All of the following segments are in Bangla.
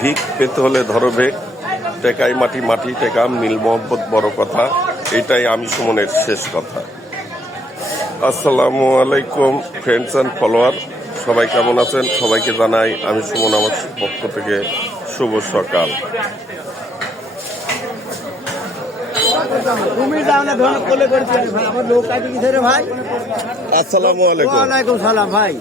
ভিক পেতে হলে ধরো ভেক, টেকাই মাটি মাটি টেকা, মিল মোহাম্মদ বড় কথা, এটাই আমি সুমনের শেষ কথা। আসসালামু আলাইকুম ফ্রেন্ডস অ্যান্ড ফলোয়ার, সবাই কেমন আছেন? সবাইকে জানাই আমি সুমন আমার পক্ষ থেকে শুভ সকাল। আসসালামু আলাইকুম। ওয়ালাইকুম সালাম ভাই,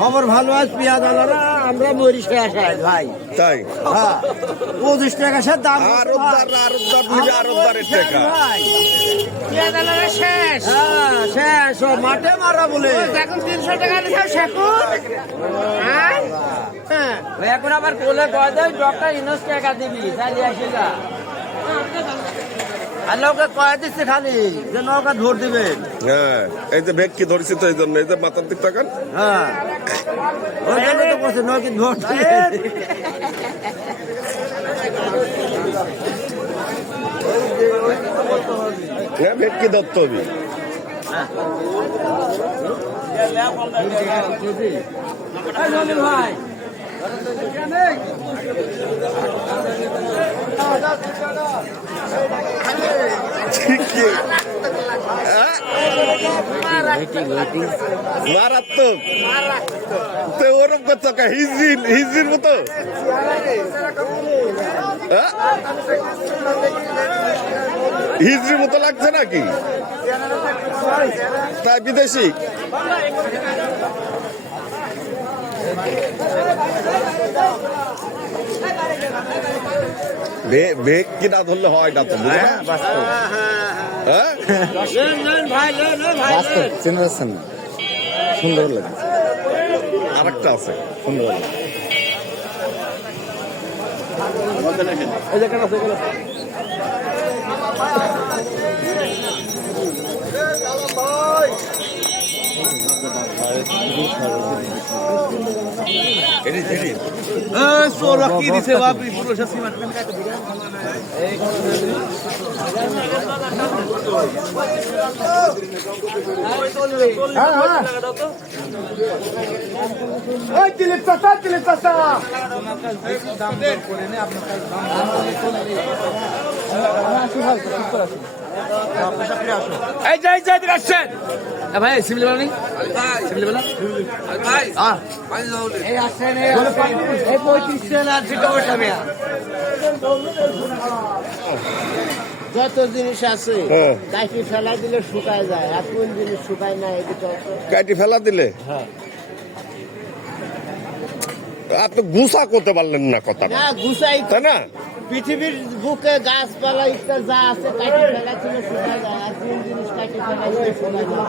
খবর ভালো আছে? পেঁয়াজ আলারা আমরা মরিচ আসাই ভাই, তাই? হ্যাঁ 25 টাকা সে দাম। পেঁয়াজ আলাদা শেষ। হ্যাঁ শেষ, ও মাঠে মারা বলে এখন 300 টাকা দিতে শেকুন। হ্যাঁ এখন আবার কোলে কয় দেয় ডক্টর ইনস টাকা দিবি, চালি আসিলা আর লোকে কয় দিচ্ছে খালি যে নৌকা ধর দিবেন। হ্যাঁ, এই যে ভেক কি ধরেছি তো এই জন্য, এই যে মাথার দিক তাকান। হ্যাঁ ওই জন্য তো বলছে নৌকি ধর দিবেন। হ্যাঁ, ভেক কি ধরতে হবে? ভাই মারাত্মক তো ওরকম করছো কা? হিজরির মতো হিজরির মতো লাগছে নাকি? তাই বিদেশি বেগ কিনা ধরলে হয় না তো, বুঝলে? হ্যাঁ সুন্দর লাগে, আরেকটা আছে সুন্দর লাগে। কি দিছে বাপি পুরো এই যাই যাই আসছেন ভাই সিমলি বানি সিমলি বানা ভাই এই আসছেন এই 35 টাকা আর যেটা ওঠাবে যত জিনিস আছে কাটি ফেলা দিলে শুকায় যায়, আর কোন জিনিস শুকায় না এটা কাটি ফেলা দিলে আপনি গুছা করতে পারলেন না কথা, না গুছাই তাই না? পৃথিবীর বুকে গাছপালা ইত্যাদি যা আছে কাটি ফেলা দিলে শুকায় যায়, আর কোন জিনিস কাটি ফেলা দিলে শুকায় না।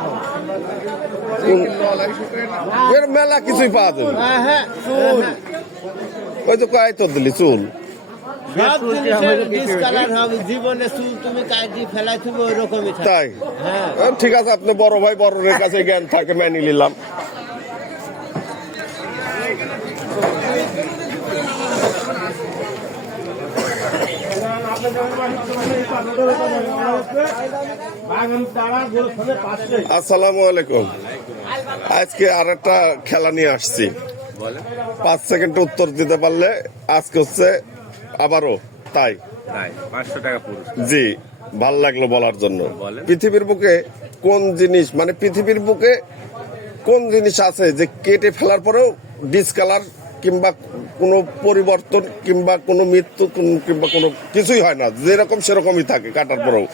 এর মেলা কিছুই পাওয়া যাবে। হ্যাঁ হ্যাঁ চুল, ওই তো কয় তো দিলি চুল, সব জিনিসের ডিসকালার হবে, জীবনে চুল তুমি কাটি ফেলাই তুমি ওই রকমই থাকে। তাই? হ্যাঁ ঠিক আছে, আপনি বড় ভাই বড়ের কাছে জ্ঞান থাকে মেনে নিলাম। আসসালামু আলাইকুম। আজকে আর একটা খেলা নিয়ে আসছি, 5 সেকেন্ডে উত্তর দিতে পারলে আজকে হচ্ছে আবারও তাই 500 টাকা পুরস্কার। জি, ভাল লাগলো বলার জন্য। পৃথিবীর বুকে কোন জিনিস, মানে পৃথিবীর বুকে কোন জিনিস আছে যে কেটে ফেলার পরেও ডিসকালার কিংবা কোনো পরিবর্তন কিংবা কোনো মৃত্যু কিংবা কোনো কিছুই হয় না, যেরকম সেরকমই থাকে কাটার পরেও?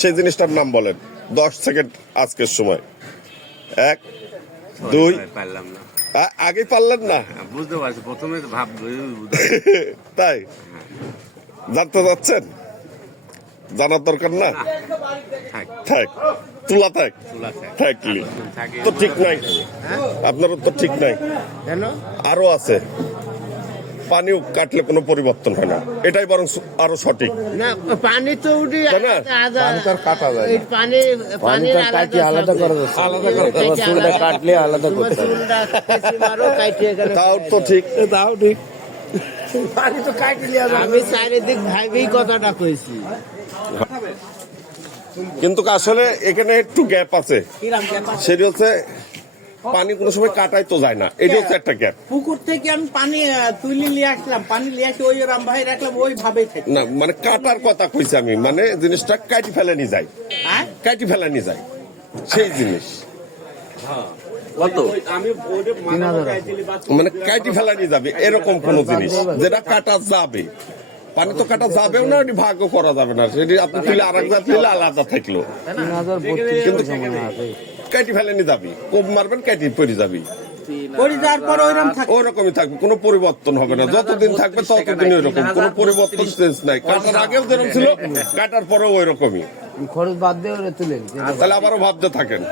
সেই জিনিসটার নাম বলেন। 10 সেকেন্ড আজকের সময়। 1 2 পারলাম না, আগে পারলেন না? বুঝতে পারছি, প্রথমে ভাব তাই জানতে যাচ্ছেন? জানার দরকার না, থাক তুলা থাক থাকলি তো ঠিক নাই, আপনারও তো ঠিক নাই, আরো আছে। পানিও কাটলে কোনো পরিবর্তন হয় না, এটাই বরং আরো সঠিক না। পানি তো উঠি কাটা যায়, পানি পানি আলাদা করা যাচ্ছে, আলাদা চুলটা কাটলে আলাদা করতে হবে। তাও তো ঠিক, তাও ঠিক। পানি তো কাটলে আমি চারিদিক ভাইবেই কথাটা কইছি। কিন্তু আসলে এখানে একটু গ্যাপ আছে, সেটি হচ্ছে পানি কোনো সময় কাটাই তো যায় না, এটা হচ্ছে একটা গ্যাপ। পুকুর থেকে আমি পানি তুলে নিয়ে আসলাম, পানি নিয়ে আসি ওই রাম ভাই রাখলাম, ওইভাবেই থাকি। না মানে কাটার কথা কইছি আমি, মানে জিনিসটা কাটি ফেলানি যায়, হ্যাঁ কাটি ফেলানি যায় সেই জিনিস, কত মানে কাটি ফেলানি যাবে এরকম কোন জিনিস যেটা কাটা যাবে। পানি তো কাটা যাবেও না, ওটি ভাগও করা যাবে না, সেটি আপনি তুলে আর এক জাত তুলে আলাদা থাকলো, 3032 মনে আছে। কাটি ফেলানি যাবি, কোপ মারবেন কাটি পড়ে যাবি, পড়ে যাওয়ার পর ওইরকম থাকে। ওরকমই থাকবে, কোনো পরিবর্তন হবে না, যতদিন থাকবে ততদিন ওইরকম, কোনো পরিবর্তন চেঞ্জ নাই। কাটার আগেও যেরকম ছিল কাটার পরেও ওই রকমই, খরচ বাদ দিয়ে ওরে তুলেন। তাহলে আবারও ভাবতে থাকেন।